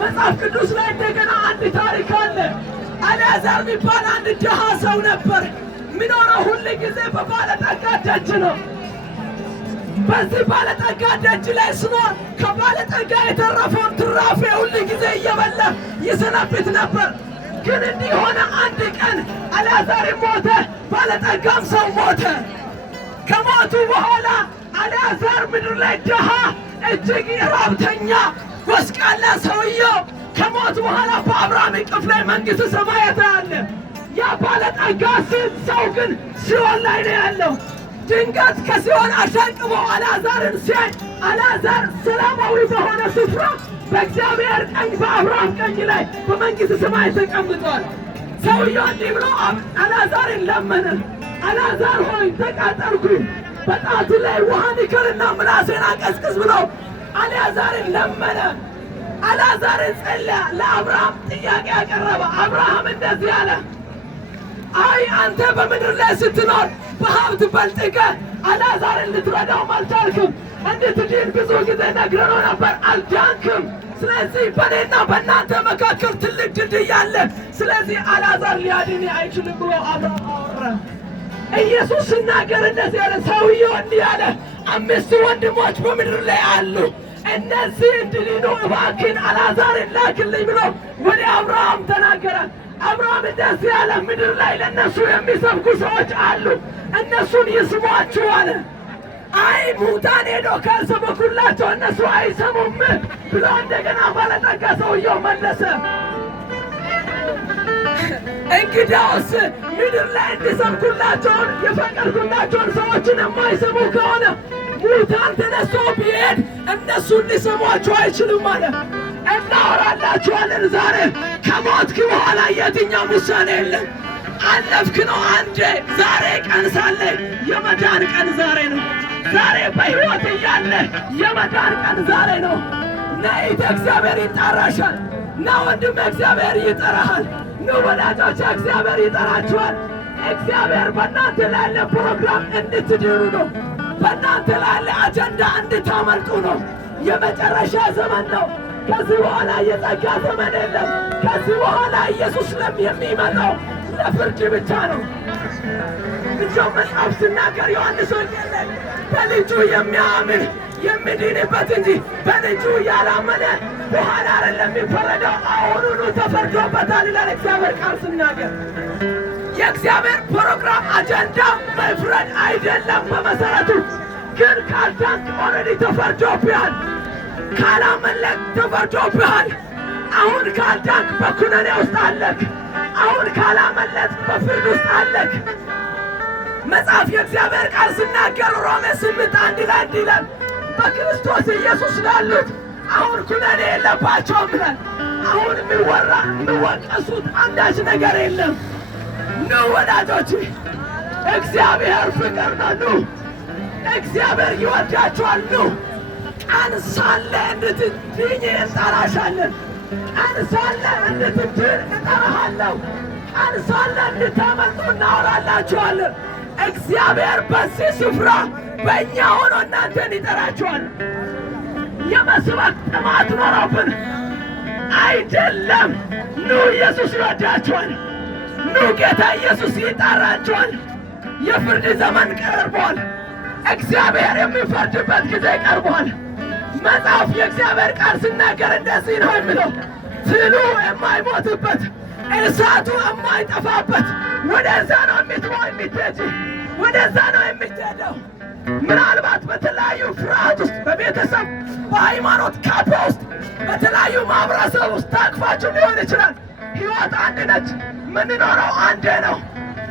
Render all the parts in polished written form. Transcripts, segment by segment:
መጽሐፍ ቅዱስ ላይ እንደገና አንድ ታሪክ አለ። አልዓዛር የሚባል አንድ ድሃ ሰው ነበር። የሚኖረው ሁል ጊዜ በባለጠጋ ደጅ ነው። በዚህ ባለጠጋ ደጅ ላይ ስኖር ከባለጠጋ የተረፈውን ትራፊ ሁል ጊዜ እየበላ ይሰነብት ነበር። ግን እንዲህ ሆነ። አንድ ቀን አልዓዛር ሞተ፣ ባለጠጋም ሰው ሞተ። ከሞቱ በኋላ አልዓዛር ምድር ላይ ድሃ እጅግ ራብተኛ ጎስቋላ ሰውየው ከሞቱ በኋላ በአብርሃም እቅፍ ላይ መንግሥተ ሰማያት አለ። ያ ባለጠጋ ሰው ግን ሲኦል ላይ ነው ያለው። ድንገት ከሲኦል አሻቅቦ አልዓዛርን ሲያይ አልዓዛር ሰላማዊ በሆነ ስፍራ በእግዚአብሔር ቀኝ በአብርሃም ቀኝ ላይ በመንግሥተ ሰማያት ተቀምጧል። ሰውየው እንዲህ ብሎ አልዓዛርን ለመነ። አልዓዛር ሆይ ተቃጠልኩኝ፣ በጣቱ ላይ ውሃ ንከርና ምላሴን አቀዝቅዝ ብሎ አልዓዛርን ለመነ። አልዓዛርን ጸለየ። ለአብርሃም ጥያቄ ያቀረበ። አብርሃም እንደዚህ አለ፣ አይ አንተ በምድር ላይ ስትኖር በሀብት በልጥገህ አልዓዛርን ልትረዳውም አልቻልክም። እንድትድን ብዙ ጊዜ ነግረነው ነበር፣ አልዳንክም። ስለዚህ በእኔና በእናንተ መካከል ትልቅ ድልድይ አለ። ስለዚህ አልዓዛር ሊያድን አይችልም ብሎ አብርሃም አወራ። ኢየሱስ ሲናገር እንደዚህ ያለ ሰውየው እንዲህ አለ፣ 5 ወንድሞች በምድር ላይ አሉ። እነዚህ እንዲድኑ እባክህን አልዓዛርን ላክልኝ ብሎ ወደ አብርሃም ተናገረ። አብርሃም እንደዚህ ያለ፣ ምድር ላይ ለእነሱ የሚሰብኩ ሰዎች አሉ፣ እነሱን ይስሟችሁ አለ። አይ ሙታን ሄዶ ካልሰበኩላቸው እነሱ አይሰሙም ብሎ እንደገና ባለጠጋ ሰውየው መለሰ። እንግዲያውስ ምድር ላይ እንዲሰብኩላቸውን የፈቀድኩላቸውን ሰዎችን የማይሰሙ ከሆነ ሙታን ተነስቶ ቢሄድ እነሱ እንዲሰሟቸው አይችልም አለ። እናወራላችኋለን። ዛሬ ከሞትክ በኋላ የትኛውም ውሳኔ የለም። አለፍክ ነው አንዴ። ዛሬ ቀን ሳለ የመዳን ቀን ዛሬ ነው። ዛሬ በሕይወት እያለ የመዳን ቀን ዛሬ ነው። ነይተ እግዚአብሔር ይጣራሻል። ና ወንድም እግዚአብሔር ይጠራሃል። ኑ ወዳጆች እግዚአብሔር ይጠራችኋል። እግዚአብሔር በእናንተ ላለ ፕሮግራም እንድትድኑ ነው። በእናንተ ላለ አጀንዳ እንድታመልጡ ነው። የመጨረሻ ዘመን ነው። ከዚህ በኋላ የጸጋ ዘመን የለም። ከዚህ በኋላ ኢየሱስ የሚመጣው ለፍርድ ብቻ ነው። እንዲያው መጽሐፍ ሲናገር ዮሐንስ ወንጌል ላይ በልጁ የሚያምን የሚድንበት እንጂ በልጁ ያላመነ በኋላ አይደለም የሚፈረደው፣ አሁኑኑ ተፈርዶበታል ይላል እግዚአብሔር ቃል ሲናገር። የእግዚአብሔር ፕሮግራም አጀንዳ መፍረድ አይደለም። በመሰረቱ ግን ካልዳንክ ኦልሬዲ ተፈርዶብሃል። ካላመለክ ተፈርዶብሃል። አሁን ካልዳንክ በኩነኔ ውስጥ አለክ። አሁን ካላመለክ በፍርድ ውስጥ አለክ። መጽሐፍ የእግዚአብሔር ቃል ሲናገር ሮሜ 8:1 ላይ እንዲህ ይላል፣ በክርስቶስ ኢየሱስ ላሉት አሁን ኩነኔ የለባቸውም ይላል። አሁን የሚወቀሱት አንዳች ነገር የለም። ኑ ወዳጆች፣ እግዚአብሔር ፍቅር ነው። ኑ እግዚአብሔር ይወዳችኋል። ኑ ቀን ሳለ እንድትድኝ እንጠራሻለን። ቀን ሳለ እንድትድን እጠራሃለሁ። ቀን ሳለ እንድታመልጡ እናወራላችኋለን። እግዚአብሔር በዚህ ስፍራ በእኛ ሆኖ እናንተን ይጠራችኋል። የመስበክ ጥማት ኖሮብን አይደለም። ኑ ኢየሱስ ይወዳችኋል። ኑ ጌታ ኢየሱስ ይጠራችኋል። የፍርድ ዘመን ቀርቧል። እግዚአብሔር የሚፈርድበት ጊዜ ቀርቧል። መጽሐፍ የእግዚአብሔር ቃል ሲናገር እንደዚህ ነው የሚለው፣ ትሉ የማይሞትበት እሳቱ የማይጠፋበት ወደዛ ነው የምትሄጂ፣ ወደዛ ነው የምትሄደው። ምናልባት በተለያዩ ፍርሃት ውስጥ፣ በቤተሰብ በሃይማኖት ካባ ውስጥ፣ በተለያዩ ማህበረሰብ ውስጥ ታቅፋችሁ ሊሆን ይችላል። ሕይወት አንድ ነች። ምንኖረው አንዴ ነው።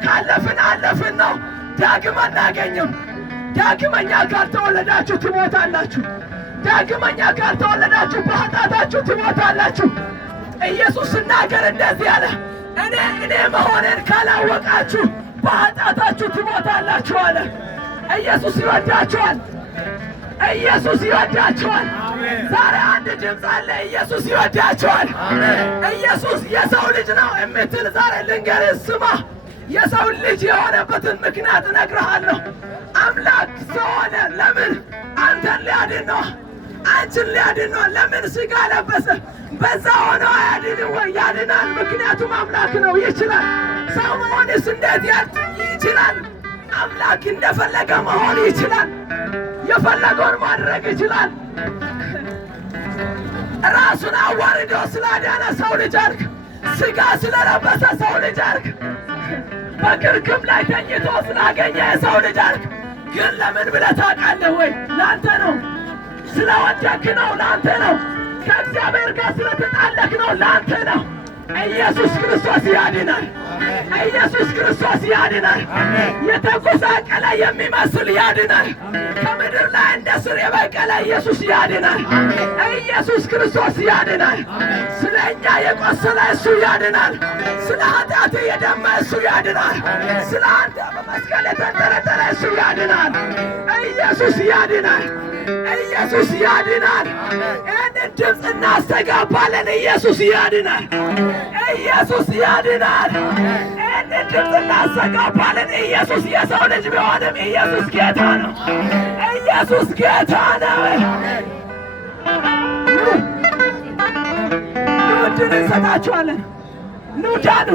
ካለፍን አለፍን ነው። ዳግም አናገኝም። ዳግመኛ ካልተወለዳችሁ ትሞታላችሁ። ዳግመኛ ካልተወለዳችሁ በኃጢአታችሁ ትሞታላችሁ። ኢየሱስ ሲናገር እንደዚህ አለ፣ እኔ መሆኔን ካላወቃችሁ በኃጢአታችሁ ትሞታላችሁ አለ። ኢየሱስ ይወዳችኋል። ኢየሱስ ይወዳችኋል። ዛሬ አንድ ድምፅ አለ፣ ኢየሱስ ይወዳችኋል። ኢየሱስ የሰው ልጅ ነው የምትል ዛሬ ልንገርህ፣ ስማ። የሰው ልጅ የሆነበትን ምክንያት እነግርሃለሁ። አምላክ ሰው ሆነ። ለምን? አንተን ሊያድን ነው። አንቺን ሊያድን ነው። ለምን ሥጋ ለበሰ? በዛ ሆኖ አያድንም ወይ? ያድናል። ምክንያቱም አምላክ ነው፣ ይችላል። ሰው መሆንስ እንዴት ይችላል? አምላክ እንደፈለገ መሆን ይችላል። የፈለገውን ማድረግ ይችላል። ራሱን አዋርዶ ስላዳነ ሰው ልጅ አልክ። ሥጋ ስለለበሰ ሰው ልጅ አልክ። በክርክም ላይ ተኝቶ ስላገኘ ሰው ልጅ አልክ። ግን ለምን ብለህ ታውቃለህ ወይ? ለአንተ ነው። ስለወደክ ነው፣ ለአንተ ነው። ከእግዚአብሔር ጋር ስለተጣለክ ነው፣ ለአንተ ነው። ኢየሱስ ክርስቶስ ያድናል። ኢየሱስ ክርስቶስ ያድናል። የተጎሳቀለ የሚመስል ያድናል። ከምድር ላይ እንደ ሥር የበቀለ ኢየሱስ ያድናል። ኢየሱስ ክርስቶስ ያድናል። ስለ እኛ የቆሰለ እሱ ያድናል። ስለ ኃጢአት የደማ እሱ ያድናል። ስለ አንተ በመስቀል የተንጠለጠለ እሱ ያድናል። ኢየሱስ ያድናል። ኢየሱስ ያድናል። ይህንን ድምፅ እናስተጋባለን። ኢየሱስ ያድናል። ኢየሱስ ያድናል። ይህንን ድምፅ እናስተጋባለን። ኢየሱስ የሰው ልጅ ቢሆንም ኢየሱስ ጌታ ነው። ኢየሱስ ጌታ ነው። እድል እንሰጣችኋለን። ኑ ዳኑ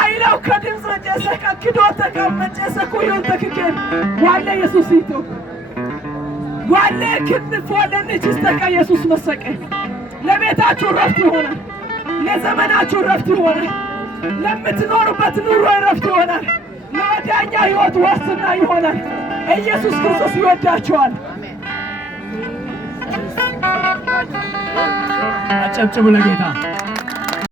አይለው ከድምፅ መጨሰ ከክዶ ተቀመጨሰ ኩዮን ተክኬን ዋለ ኢየሱስ ይቶ ዋለ ክንፍ ወለን ችስተካ ኢየሱስ መሰቀ ለቤታችሁ ረፍት ይሆናል። ለዘመናችሁ ረፍት ይሆናል። ለምትኖሩበት ኑሮ ረፍት ይሆናል። ለወዳኛ ሕይወት ዋስትና ይሆናል። ኢየሱስ ክርስቶስ ይወዳችኋል። አጨብጭቡ ለጌታ።